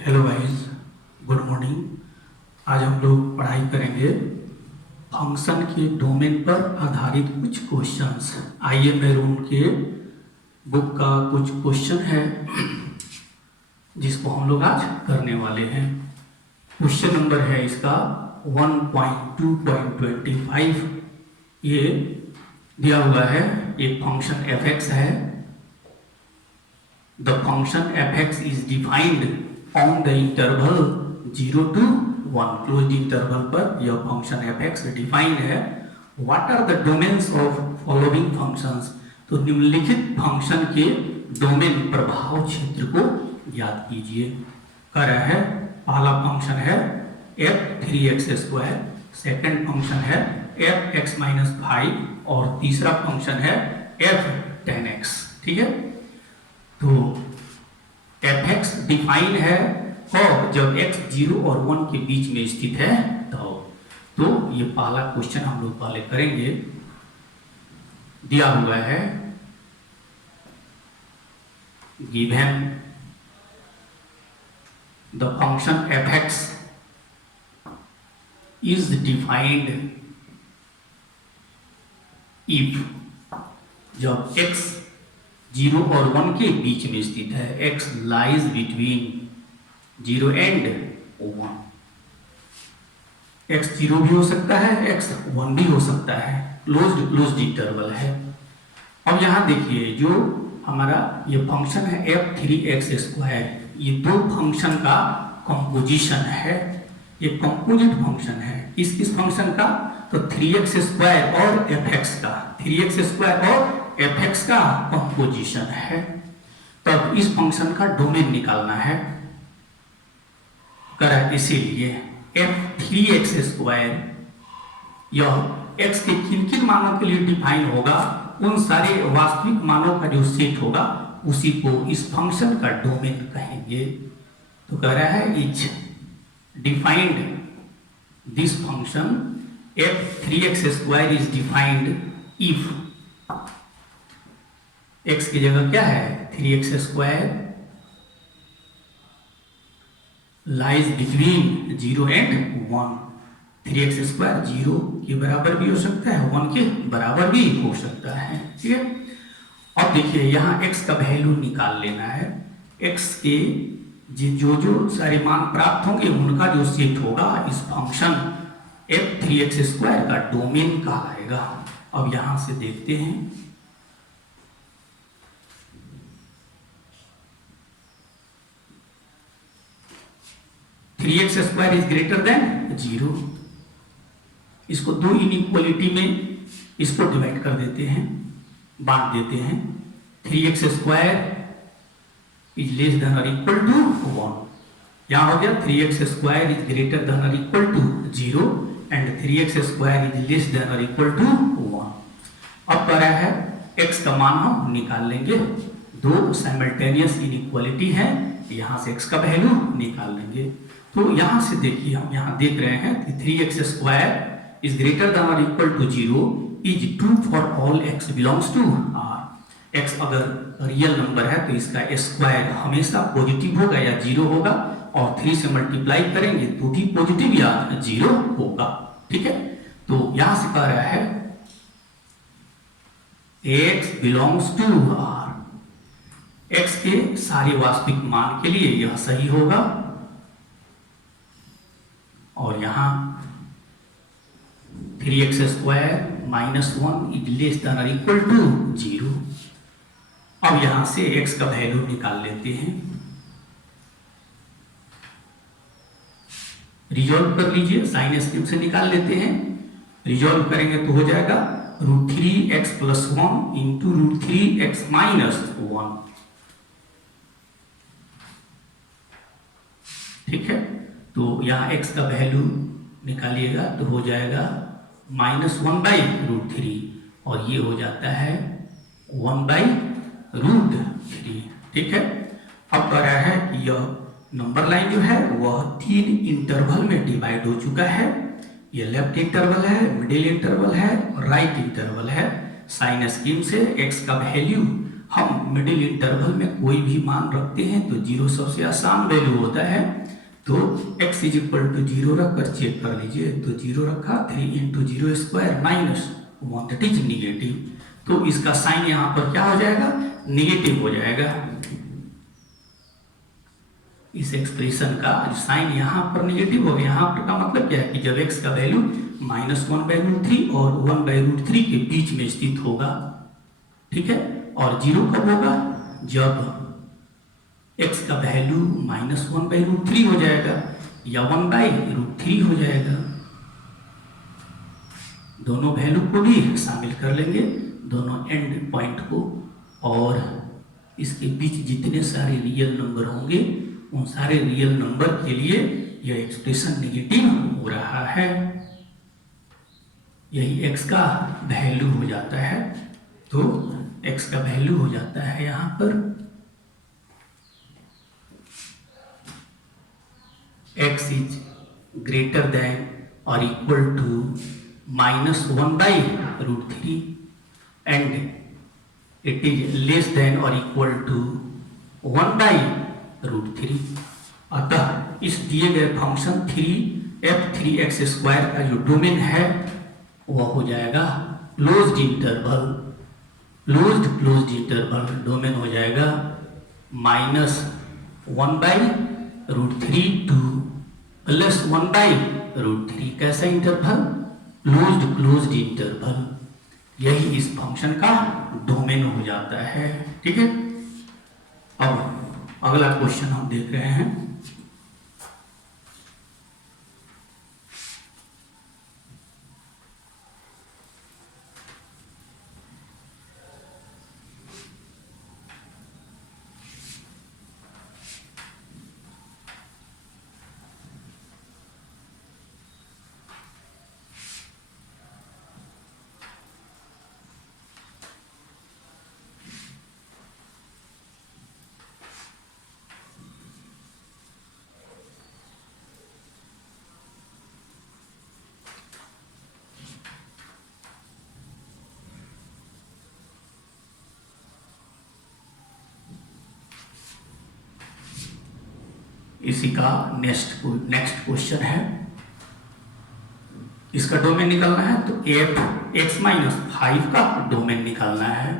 Hello guys, good morning. आज हम लोग पढ़ाई करेंगे फंक्शन के डोमेन पर आधारित कुछ क्वेश्चंस। आइए मेरे उनके बुक का कुछ क्वेश्चन है जिसको हम लोग आज करने वाले हैं। क्वेश्चन नंबर है इसका 1.2.25। ये दिया हुआ है, एक फंक्शन fx है। The function fx is defined on the interval 0 to 1। Closed interval पर यह फंक्शन fx डिफाइंड है। What are the domains of following functions? तो निम्नलिखित फंक्शन के डोमेन प्रभाव क्षेत्र को याद कीजिए। कह रहा है पहला फंक्शन है f3x², सेकंड फंक्शन है f(x-5) और तीसरा फंक्शन है f10x। ठीक है, तो fx डिफाइन है और जब x 0 और 1 के बीच में स्थित है तो ये पहला क्वेश्चन हम लोग पहले करेंगे। दिया हुआ है given the function fx is defined if, जब x 0 और 1 के बीच में स्थित है, x lies between 0 and 1। x 0 भी हो सकता है, x 1 भी हो सकता है, क्लोज्ड इंटरवल है। अब यहां देखिए जो हमारा ये फंक्शन है f3x², ये दो फंक्शन का कंपोजिशन है, ये कंपोजिट फंक्शन है। किस फंक्शन का? तो 3x² और fx का, 3x² और fx का कंपोजिशन है। तब इस फंक्शन का डोमेन निकालना है। करा इसीलिए f3x², यह x के किन किन मानों के लिए डिफाइन होगा, उन सारे वास्तविक मानों का जो सेट होगा उसी को इस फंक्शन का डोमेन कहेंगे। तो कह रहा है is defined this function f3x² is defined if x की जगह क्या है 3x² lies between 0 and 1। 3x² 0 के बराबर भी हो सकता है, 1 के बराबर भी हो सकता है। ठीक है, अब देखिए यहाँ x का वैल्यू निकाल लेना है। x के जो सारे मान प्राप्त होंगे उनका जो सेट होगा इस फंक्शन f3x² का डोमेन कहलाएगा। अब यहां से देखते हैं, x² इज ग्रेटर देन 0। इसको दो इनइक्वालिटी में इसको डिवाइड कर देते हैं, बांट देते हैं। 3x² इज लेस देन और इक्वल टू 1। यहां हो गया 3x² इज ग्रेटर देन और equal to 0 and 3x² is less than और इक्वल टू 1। अब कह रहा है x का मान हम निकाल लेंगे। दो साइमल्टेनियस इनइक्वालिटी है, यहां से x का वैल्यू निकाल लेंगे। तो यहां से देखिए, हम यहां देख रहे हैं कि 3x² इज ग्रेटर देन और equal to 0 is true for all x belongs to r। x अगर रियल नंबर है तो इसका स्क्वायर हमेशा पॉजिटिव होगा या 0 होगा, और 3 से मल्टीप्लाई करेंगे तो भी पॉजिटिव या 0 होगा। ठीक है, तो यहां से कह रहा है x belongs to r, x के सारे वास्तविक मान के लिए यह सही होगा। और यहां 3x² -1 इज लेस देन और इक्वल टू 0। अब यहां से x का वैल्यू निकाल लेते हैं। रिजॉल्व कर लीजिए, साइन स्क्रीन से निकाल लेते हैं। रिजॉल्व करेंगे तो हो जाएगा √3x + 1 इंटू √3x - 1। ठीक है, तो यहाँ x का वैल्यू निकालिएगा तो हो जाएगा -1/√3 और ये हो जाता है 1/√3। ठीक है, अब कह रहा है कि यह नंबर लाइन जो है वह 3 इंटरवल में डिवाइड हो चुका है। ये लेफ्ट इंटरवल है, मिडिल इंटरवल है और राइट इंटरवल है। साइन स्कीम से x का वैल्यू हम मिडिल इंटरवल में कोई भी मान रखते हैं तो 0 सबसे आसान वैल्यू होता है। तो x इज इक्वल टू 0 रखकर चेक कर लीजिए। तो 0 रखा, 3 into 0 square minus 1 that is negative. तो इसका साइन यहाँ पर क्या हो जाएगा, निगेटिव हो जाएगा। इस एक्सप्रेशन का साइन यहाँ पर निगेटिव हो गया। यहाँ पर का मतलब क्या है कि जब x का वैल्यू -1/√3 और 1/√3 के बीच में स्थित होगा, ठीक है। और 0 कब होगा, जब x का वैल्यू -1/√3 हो जाएगा या 1/√3 हो जाएगा। दोनों वैल्यू को भी शामिल कर लेंगे, दोनों एंड पॉइंट को, और इसके बीच जितने सारे रियल नंबर होंगे उन सारे रियल नंबर के लिए यह एक्सप्रेशन नेगेटिव हो रहा है। यही x का वैल्यू हो जाता है। तो x का वैल्यू हो जाता है यहां पर x इज ग्रेटर देन और equal to -1/√3 and it is less than और इक्वल टू 1/√3। अतः इस दिए गए फंक्शन 3f(3x²) का जो डोमेन है वह हो जाएगा closed interval. Closed interval domain हो जाएगा -1/√3 टू +1/√3। कैसा इंटरवल, क्लोज्ड इंटरवल। यही इस फंक्शन का डोमेन हो जाता है, ठीक है। अब अगला क्वेश्चन हम देख रहे हैं। इसी का नेक्स्ट क्वेश्चन है। इसका डोमेन निकालना है तो f(x−5) का डोमेन निकालना है।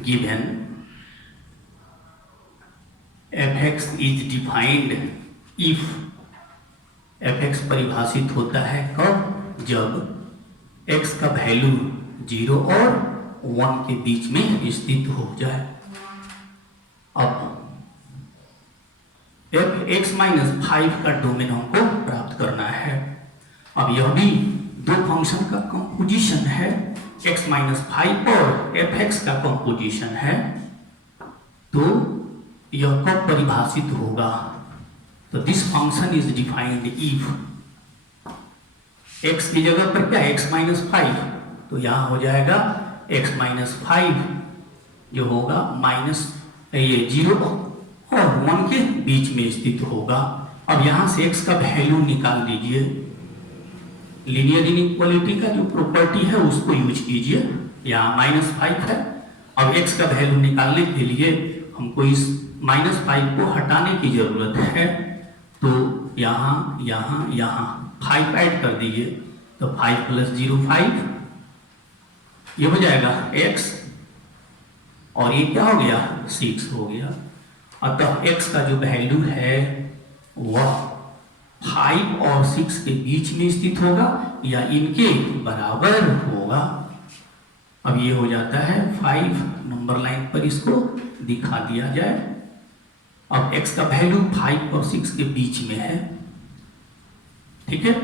Given f(x) is defined if f(x) परिभाषित होता है कब, जब x का वैल्यू 0 और 1 के बीच में स्थित हो जाए। अब f(x−5) का डोमेन हमको प्राप्त करना है। अब यह भी दो फंक्शन का कंपोजिशन है, x-5 और f(x) का कंपोजिशन है। तो यह कब परिभाषित होगा, तो this function is defined if x की जगह पर क्या है, x-5, तो यहां हो जाएगा x-5 जो होगा ये 0 और 1 के बीच में स्थित होगा। अब यहां से x का वैल्यू निकाल लीजिए। लीनियर इनइक्वालिटी का जो प्रॉपर्टी है उसको यूज कीजिए। यहाँ -5 है। अब x का वैल्यू निकालने के लिए हमको इस -5 को हटाने की जरूरत है। तो यहाँ यहाँ यहाँ 5 ऐड कर दीजिए, तो 5 + 0 5, ये हो जाएगा x, और ये क्या हो गया, 6 हो गया। अतः x का जो वैल्यू है वह 5 और 6 के बीच में स्थित होगा या इनके बराबर होगा। अब ये हो जाता है 5, नंबर लाइन पर इसको दिखा दिया जाए। अब x का वैल्यू 5 और 6 के बीच में है, ठीक है,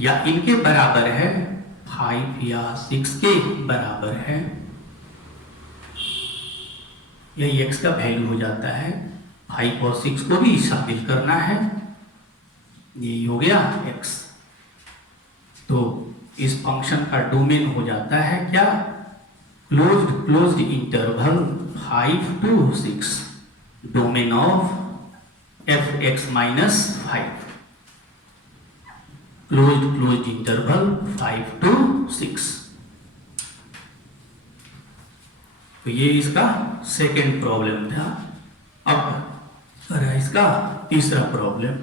या इनके बराबर है, 5 या 6 के बराबर है। यही x का वैल्यू हो जाता है। 5 और 6 को भी शामिल करना है, यही हो गया x। तो इस फंक्शन का डोमेन हो जाता है क्या, closed interval 5 to 6, domain of f(x−5), closed interval 5 to 6। तो ये इसका सेकेंड प्रॉब्लम था। अब रहा इसका तीसरा प्रॉब्लम।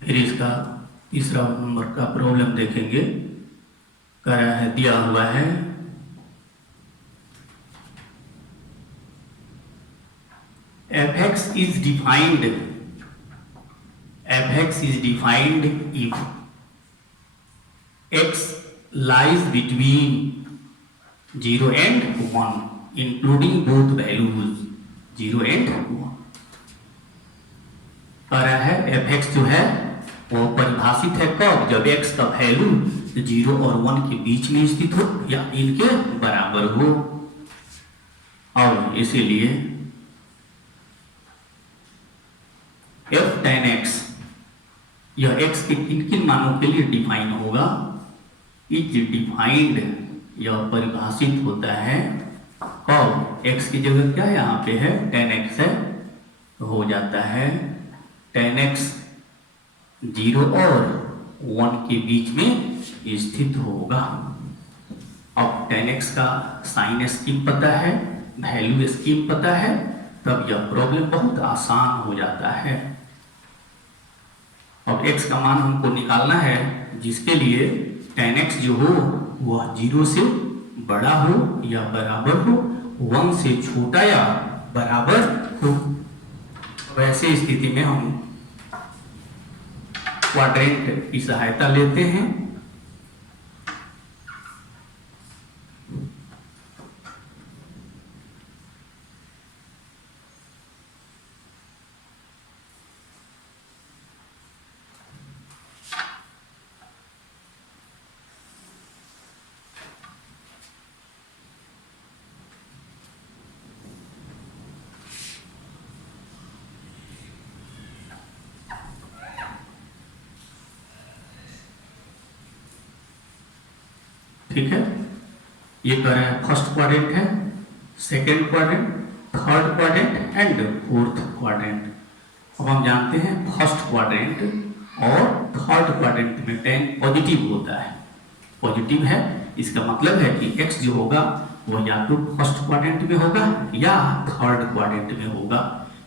फिर इसका तीसरा नंबर का प्रॉब्लम देखेंगे। कह रहा है, दिया हुआ है fx is defined if x lies between 0 and 1 including both values 0 and 1। कह रहा है fx जो है वो परिभाषित है कब, जब x का वैल्यू 0 और 1 के बीच में स्थित हो या इनके बराबर हो। और इसीलिए f tan x यह x के किन किन मानों के लिए डिफाइन होगा, इज डिफाइंड यह परिभाषित होता है कब, x की जगह क्या यहाँ पे है tan x है, तो हो जाता है tan x 0 और 1 के बीच में स्थित होगा। अब tan x का साइन स्कीम पता है, वैल्यू स्कीम पता है, तब यह प्रॉब्लम बहुत आसान हो जाता है। अब x का मान हमको निकालना है, जिसके लिए tan x जो हो वह 0 से बड़ा हो या बराबर हो, 1 से छोटा या बराबर हो। वैसे स्थिति में हम क्वाड्रेंट की सहायता लेते हैं। ठीक है, ये कह रहा है फर्स्ट क्वाड्रेंट है, second quadrant, third quadrant and fourth quadrant. अब हम जानते हैं फर्स्ट क्वाड्रेंट और थर्ड क्वाड्रेंट में tan पॉजिटिव होता है, पॉजिटिव है, इसका मतलब है कि x जो होगा वो या तो फर्स्ट क्वाड्रेंट में होगा या थर्ड क्वाड्रेंट में होगा।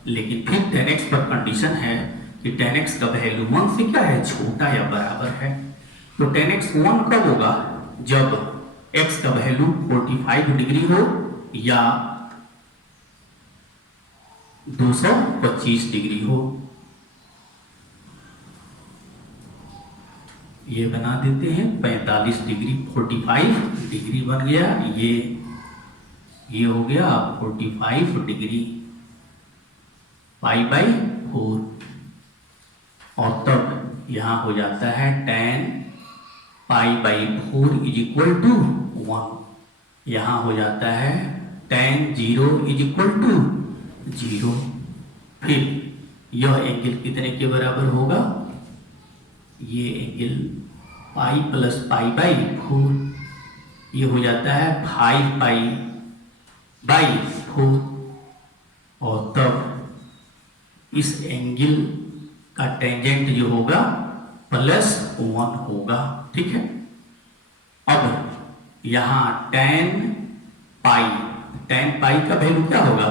लेकिन फिर tan x पर कंडीशन है कि tan x का वैल्यू 1 से क्या है, छोटा या बराबर है। तो tan x 1 कब होगा, जब x का वैल्यू 45 डिग्री हो या 225 डिग्री हो। ये बना देते हैं 45 डिग्री, 45 डिग्री बन गया, ये हो गया 45 डिग्री π/4। और तब यहां हो जाता है tan π/4 = 1। यहां हो जाता है tan 0 = 0। फिर यह एंगल कितने के बराबर होगा, ये एंगल π + π/4, ये हो जाता है 5π/4। और तब इस एंगल का टेंजेंट जो होगा +1 होगा। ठीक है, अब यहां tan π का वैल्यू क्या होगा,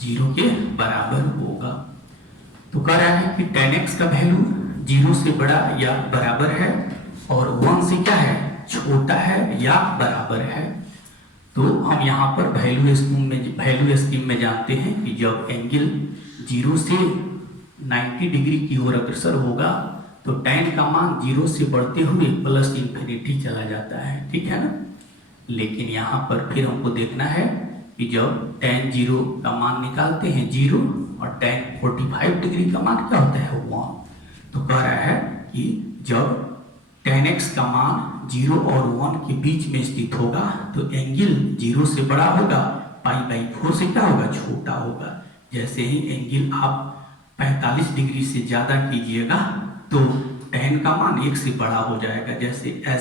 0 के बराबर होगा। तो कह रहा है कि tan x का वैल्यू 0 से बड़ा या बराबर है और 1 से क्या है, छोटा है या बराबर है। तो हम यहाँ पर वैल्यू स्कीम में जानते हैं कि जब एंगल 0 से 90 डिग्री की ओर अग्रसर होगा तो tan का मान 0 से बढ़ते हुए +∞ चला जाता है। ठीक है ना। लेकिन यहाँ पर फिर हमको देखना है कि जब tan 0 का मान निकालते हैं 0 और tan 45 डिग्री का मान क्या होता है 1। तो कह रहा है कि जब tan x का मान 0 और 1 के बीच में स्थित होगा तो एंगल 0 से बड़ा होगा, π/4 से क्या होगा, छोटा होगा। जैसे ही एंगल आप 45 डिग्री से ज़्यादा कीजिएगा तो tan का मान 1 से बड़ा हो जाएगा। जैसे एज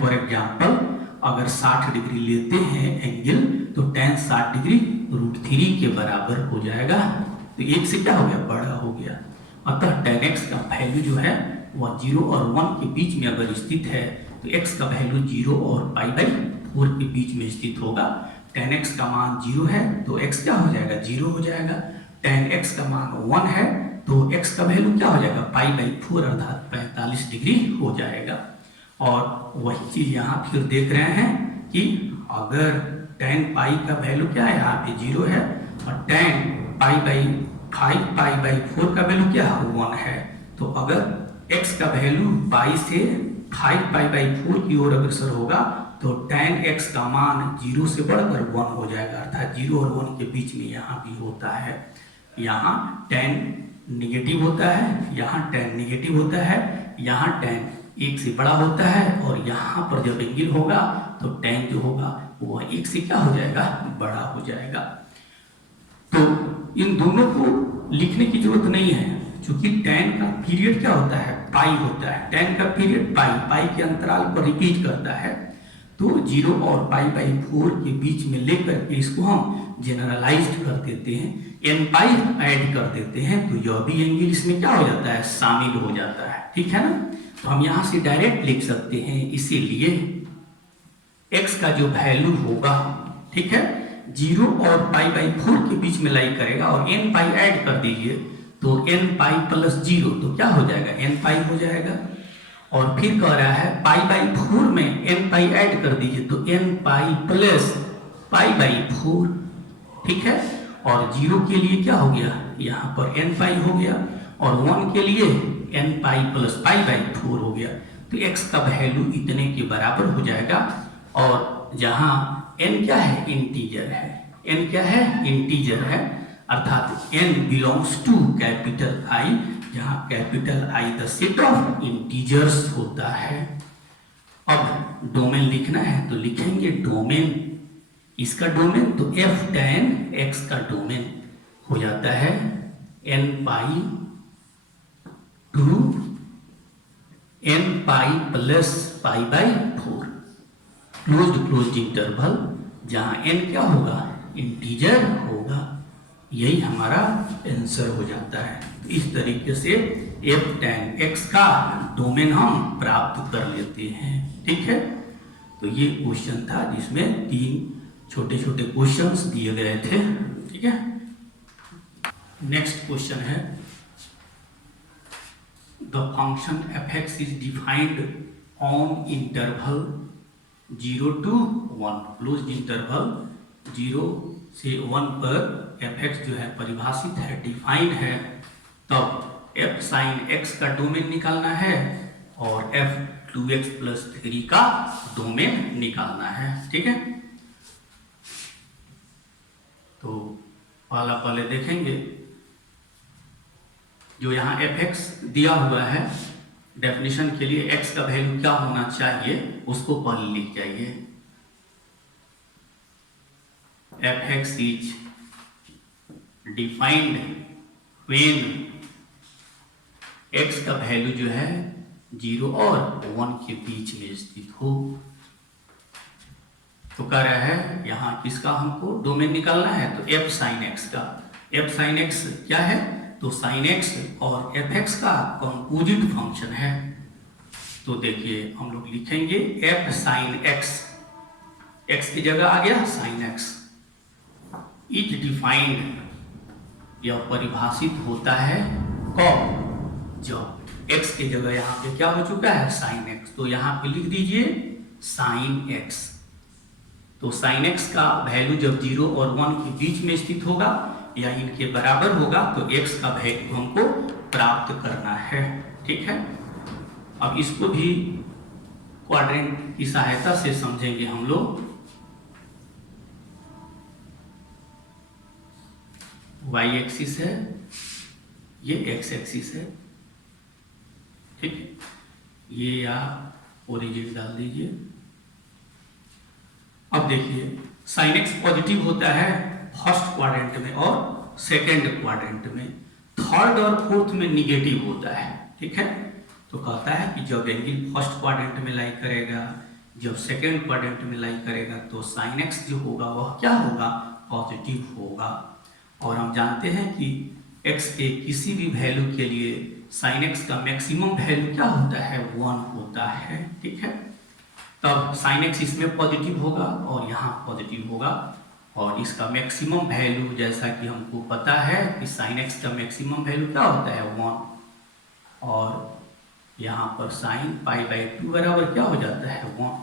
फॉर एग्जाम्पल अगर 60 डिग्री लेते हैं एंगल तो tan 60 डिग्री √3 के बराबर हो जाएगा। तो 1 से क्या हो गया, बड़ा हो गया। अतः tan x का वैल्यू जो है वह 0 और 1 के बीच में अगर स्थित है तो x का वैल्यू 0 और π/4 के बीच में स्थित होगा। tan x का मान 0 है तो x क्या हो जाएगा, 0 हो जाएगा। tan x का मान 1 है तो x का वैल्यू क्या हो जाएगा, π/4 अर्थात 45 डिग्री हो जाएगा। और वही चीज यहाँ फिर देख रहे हैं कि अगर tan पाई का वैल्यू क्या है, यहाँ पे 0 है और tan π/4 का वैल्यू क्या है, 1 है। तो अगर x का वैल्यू पाई से 5π/4 की ओर अग्रसर होगा तो tan x का मान 0 से बढ़कर 1 हो जाएगा, अर्थात 0 और 1 के बीच में यहाँ भी होता है। यहाँ tan निगेटिव होता है, यहाँ tan निगेटिव होता है, यहाँ tan 1 से बड़ा होता है और यहाँ पर जब एंगल होगा तो tan जो होगा वह 1 से क्या हो जाएगा, बड़ा हो जाएगा। तो इन दोनों को लिखने की जरूरत नहीं है, क्योंकि tan का पीरियड क्या होता है, पाई होता है। tan का पीरियड पाई के अंतराल पर रिपीट करता है। तो 0 और π/4 के बीच में लेकर के इसको हम जनरलाइज्ड कर देते हैं, n ऐड कर देते हैं तो यह भी एंगल इसमें क्या हो जाता है, शामिल हो जाता है। ठीक है ना। तो हम यहाँ से डायरेक्ट लिख सकते हैं, इसीलिए x का जो वैल्यू होगा, ठीक है, 0 और π/4 के बीच में लाई करेगा और n ऐड कर दीजिए तो n + 0 तो क्या हो जाएगा, n हो जाएगा। और फिर कह रहा है π/4 में n ऐड कर दीजिए तो n + π/4, ठीक है। और 0 के लिए क्या हो गया, यहाँ पर n हो गया और 1 के लिए n + π/4 हो गया। तो x का वैल्यू इतने के बराबर हो जाएगा। और जहाँ n क्या है, इंटीजर है, n क्या है, इंटीजर है, अर्थात n belongs to capital I, जहाँ capital I the set of integers होता है। अब डोमेन लिखना है तो लिखेंगे डोमेन, इसका डोमेन तो f tan x का डोमेन हो जाता है n pi to n pi plus π/4 closed interval, जहाँ n क्या होगा, इंटीजर होगा। यही हमारा आंसर हो जाता है। तो इस तरीके से f tan x का डोमेन हम प्राप्त कर लेते हैं। ठीक है। तो ये क्वेश्चन था जिसमें 3 छोटे छोटे क्वेश्चंस दिए गए थे। ठीक है। नेक्स्ट क्वेश्चन है, the function f(x) is defined on interval 0 to 1, closed interval 0 से 1 पर f(x) जो है परिभाषित है, डिफाइंड है। तब f sin x का डोमेन निकालना है और f 2x + 3 का डोमेन निकालना है। ठीक है। तो पहले देखेंगे, जो यहाँ f(x) दिया हुआ है, डेफिनेशन के लिए x का वैल्यू क्या होना चाहिए उसको पहले लिख जाइए। f(x) is defined when x का वैल्यू जो है 0 और 1 के बीच में स्थित हो। तो कह रहा है यहाँ किसका हमको डोमेन निकालना है, तो f sin x का। f sin x क्या है, तो sin x और f(x) का कंपोजिट फंक्शन है। तो देखिए हम लोग लिखेंगे f sin x, x की जगह आ गया sin x, इज डिफाइंड, यह परिभाषित होता है कब, जब x की जगह यहाँ पे क्या हो चुका है, sin x, तो यहाँ पे लिख दीजिए sin x। तो sin x का वैल्यू जब 0 और 1 के बीच में स्थित होगा या इनके बराबर होगा तो x का वैल्यू हमको प्राप्त करना है। ठीक है। अब इसको भी क्वाड्रेंट की सहायता से समझेंगे हम लोग। y एक्सिस है, ये x एक्सिस है। ठीक है। ये आप ओरिजिन डाल दीजिए। अब देखिए sin x पॉजिटिव होता है फर्स्ट क्वाड्रेंट में और सेकेंड क्वाड्रेंट में, थर्ड और फोर्थ में निगेटिव होता है। ठीक है। तो कहता है कि जब एंगल फर्स्ट क्वाड्रेंट में लाई करेगा, जब सेकेंड क्वाड्रेंट में लाई करेगा, तो साइन एक्स जो होगा वह क्या होगा, पॉजिटिव होगा। और हम जानते हैं कि एक्स के किसी भी वैल्यू के लिए साइन एक्स का मैक्सिमम वैल्यू क्या होता है, 1 होता है। ठीक है, तब साइन एक्स इसमें पॉजिटिव होगा और यहाँ पॉजिटिव होगा, और इसका मैक्सिमम वैल्यू जैसा कि हमको पता है कि साइन एक्स का मैक्सिमम वैल्यू क्या होता है, 1, और यहाँ पर साइन पाई बाई 2 बराबर क्या हो जाता है, 1।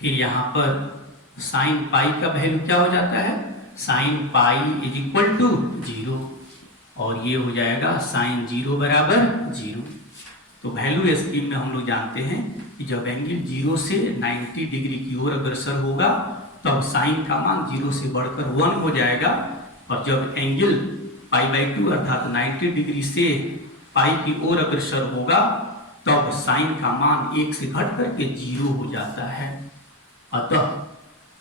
फिर यहाँ पर साइन पाई का वैल्यू क्या हो जाता है, sine pi is equal to 0, और ये हो जाएगा साइन 0 बराबर 0। तो वैल्यू स्कीम में हम लोग जानते हैं कि जब एंगल 0 से 90 डिग्री की ओर अग्रसर होगा तब साइन का मान 0 से बढ़कर 1 हो जाएगा, और जब एंगल पाई बाई 2 अर्थात 90 डिग्री से पाई की ओर अग्रसर होगा तब साइन का मान 1 से घट करके 0 हो जाता है। अतः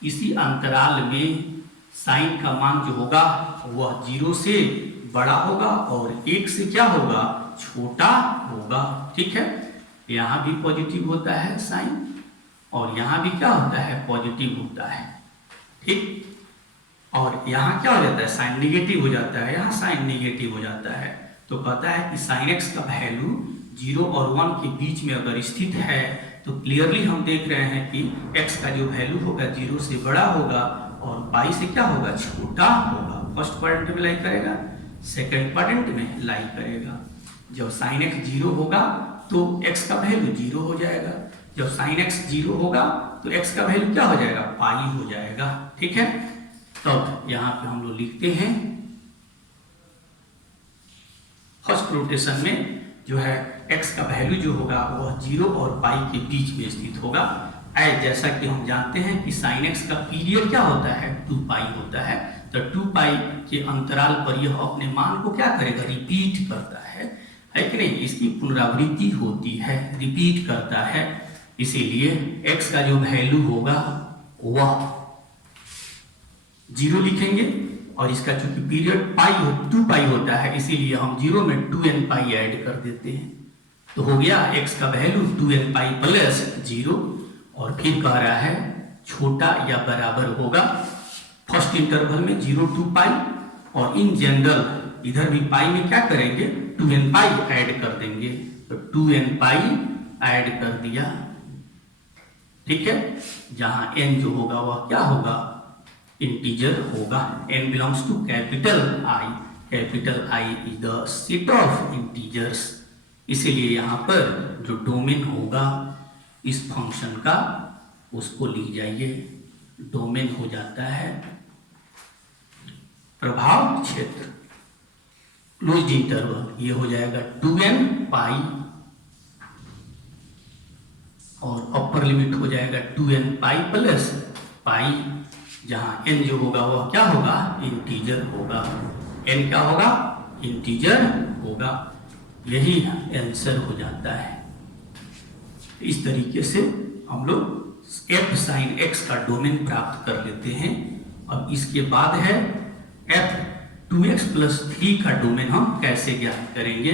इसी अंतराल में साइन का मान जो होगा वह 0 से बड़ा होगा और 1 से क्या होगा, छोटा होगा। ठीक है, यहाँ भी पॉजिटिव होता है साइन, और यहाँ भी क्या होता है, पॉजिटिव होता है। ठीक, और यहाँ क्या हो जाता है, साइन निगेटिव हो जाता है, यहाँ साइन निगेटिव हो जाता है। तो कहता है कि साइन एक्स का वैल्यू 0 और 1 के बीच में अगर स्थित है तो क्लियरली हम देख रहे हैं कि x का जो वैल्यू होगा 0 से बड़ा होगा और पाई से क्या होगा, छोटा होगा। फर्स्ट क्वाड्रेंट में लाई करेगा, सेकंड क्वाड्रेंट में लाई करेगा। जब साइन x 0 होगा तो x का वैल्यू 0 हो जाएगा, जब साइन x 0 होगा तो x का वैल्यू क्या हो जाएगा, पाई हो जाएगा। ठीक है, तब यहाँ पे हम लोग लिखते हैं फर्स्ट रोटेशन में जो है x का वैल्यू जो होगा वह 0 और पाई के बीच में स्थित होगा। जैसा कि हम जानते हैं कि साइन x का पीरियड क्या होता है, 2 पाई होता है, तो 2 पाई के अंतराल पर यह अपने मान को क्या करेगा, रिपीट करता है कि नहीं, इसकी पुनरावृत्ति होती है, रिपीट करता है। इसीलिए x का जो वैल्यू होगा वह 0 लिखेंगे, और इसका चूंकि पीरियड पाई 2 पाई होता है इसीलिए हम 0 में 2n पाई ऐड कर देते हैं, तो हो गया x का वैल्यू 2n पाई प्लस 0। और फिर कह रहा है छोटा या बराबर होगा, फर्स्ट इंटरवल में 0 to पाई, और इन जनरल इधर भी पाई में क्या करेंगे, 2n पाई ऐड कर देंगे, तो 2n पाई ऐड कर दिया। ठीक है, जहां n जो होगा वह क्या होगा, इंटीजर होगा। n belongs to capital I, capital I is the set of integers. इसीलिए यहाँ पर जो डोमेन होगा इस फंक्शन का उसको लिख जाइए, डोमेन हो जाता है प्रभाव क्षेत्र, क्लोज्ड इंटरवल, ये हो जाएगा 2n पाई, और अपर लिमिट हो जाएगा 2n पाई प्लस पाई, जहां n जो होगा वह क्या होगा, इंटीजर होगा। n क्या होगा, इंटीजर होगा। यही आंसर हो जाता है। इस तरीके से हम लोग f साइन x का डोमेन प्राप्त कर लेते हैं। अब इसके बाद है f 2x प्लस 3 का डोमेन हम कैसे ज्ञात करेंगे।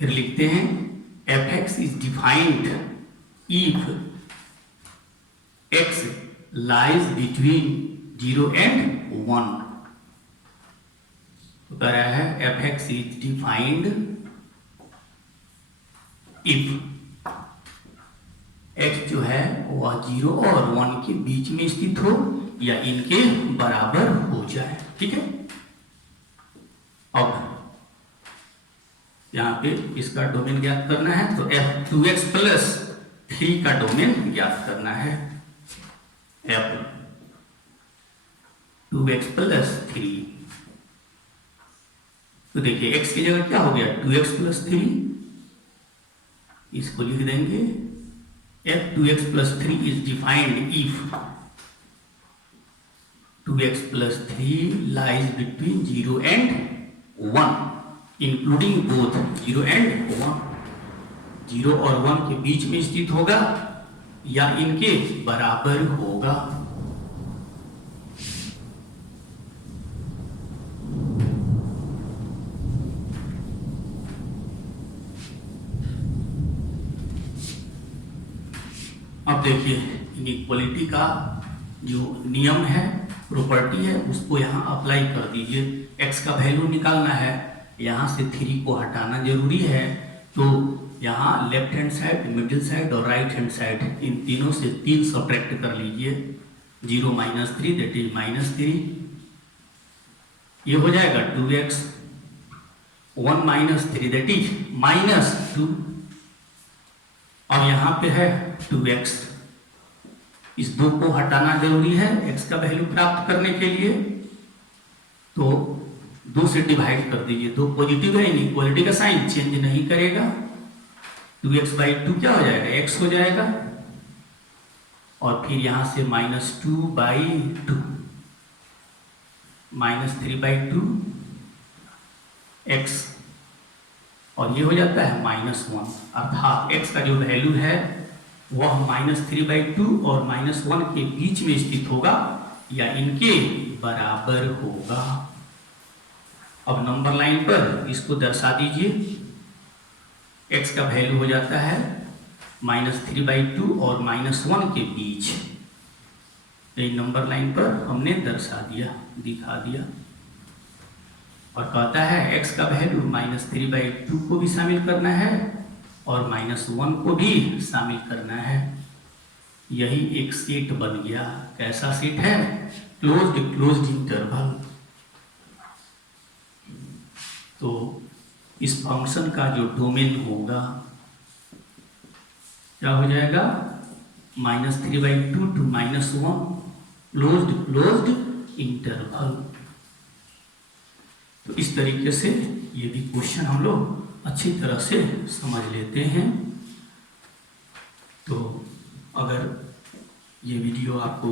फिर लिखते हैं fx is defined if x lies between 0 and 1। तो कह रहा है fx is defined if x जो है वह 0 और 1 के बीच में स्थित हो या इनके बराबर हो जाए। ठीक है, अब यहाँ पे इसका डोमेन ज्ञात करना है, तो f 2x प्लस 3 का डोमेन ज्ञात करना है। f 2x प्लस 3, तो देखिए x की जगह क्या हो गया, 2x प्लस 3, इसको लिख देंगे f 2x plus 3 is defined if 2x plus 3 lies between 0 and 1 including both 0 and 1। 0 और 1 के बीच में स्थित होगा या इनके बराबर होगा। अब देखिए इनइक्वालिटी का जो नियम है, प्रॉपर्टी है, उसको यहाँ अप्लाई कर दीजिए। x का वैल्यू निकालना है, यहाँ से 3 को हटाना जरूरी है, तो यहाँ left hand side, middle side और राइट हैंड साइड इन तीनों से 3 सब्ट्रैक्ट कर लीजिए। 0 - 3 दैट इज -3, ये हो जाएगा 2x। 1 - 3 दैट इज -2, और यहाँ पे है 2x। इस 2 को हटाना जरूरी है x का वैल्यू प्राप्त करने के लिए, तो 2 से डिवाइड कर दीजिए। 2 पॉजिटिव है, इनइक्वालिटी का साइन चेंज नहीं करेगा। 2x/2 क्या हो जाएगा, x हो जाएगा, और फिर यहां से -2/2, -3/2 x, और ये हो जाता है -1, अर्थात x का जो वैल्यू है वह -3/2 और -1 के बीच में स्थित होगा या इनके बराबर होगा। अब नंबर लाइन पर इसको दर्शा दीजिए। x का वैल्यू हो जाता है -3/2 और -1 के बीच। ये नंबर लाइन पर हमने दर्शा दिया, दिखा दिया, और कहता है x का वैल्यू -3/2 को भी शामिल करना है और -1 को भी शामिल करना है। यही एक सेट बन गया। कैसा सेट है, क्लोज्ड इंटरवल। तो इस फंक्शन का जो डोमेन होगा क्या हो जाएगा, -3/2 to -1, क्लोज्ड इंटरवल। तो इस तरीके से ये भी क्वेश्चन हम लोग अच्छी तरह से समझ लेते हैं। तो अगर ये वीडियो आपको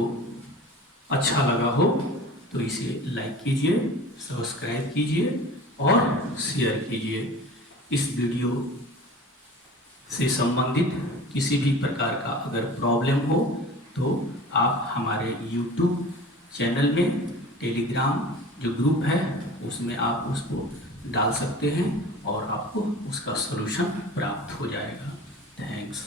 अच्छा लगा हो तो इसे लाइक कीजिए, सब्सक्राइब कीजिए और शेयर कीजिए। इस वीडियो से संबंधित किसी भी प्रकार का अगर प्रॉब्लम हो तो आप हमारे YouTube चैनल में, टेलीग्राम जो ग्रुप है उसमें आप उसको डाल सकते हैं और आपको उसका सलूशन प्राप्त हो जाएगा। थैंक्स।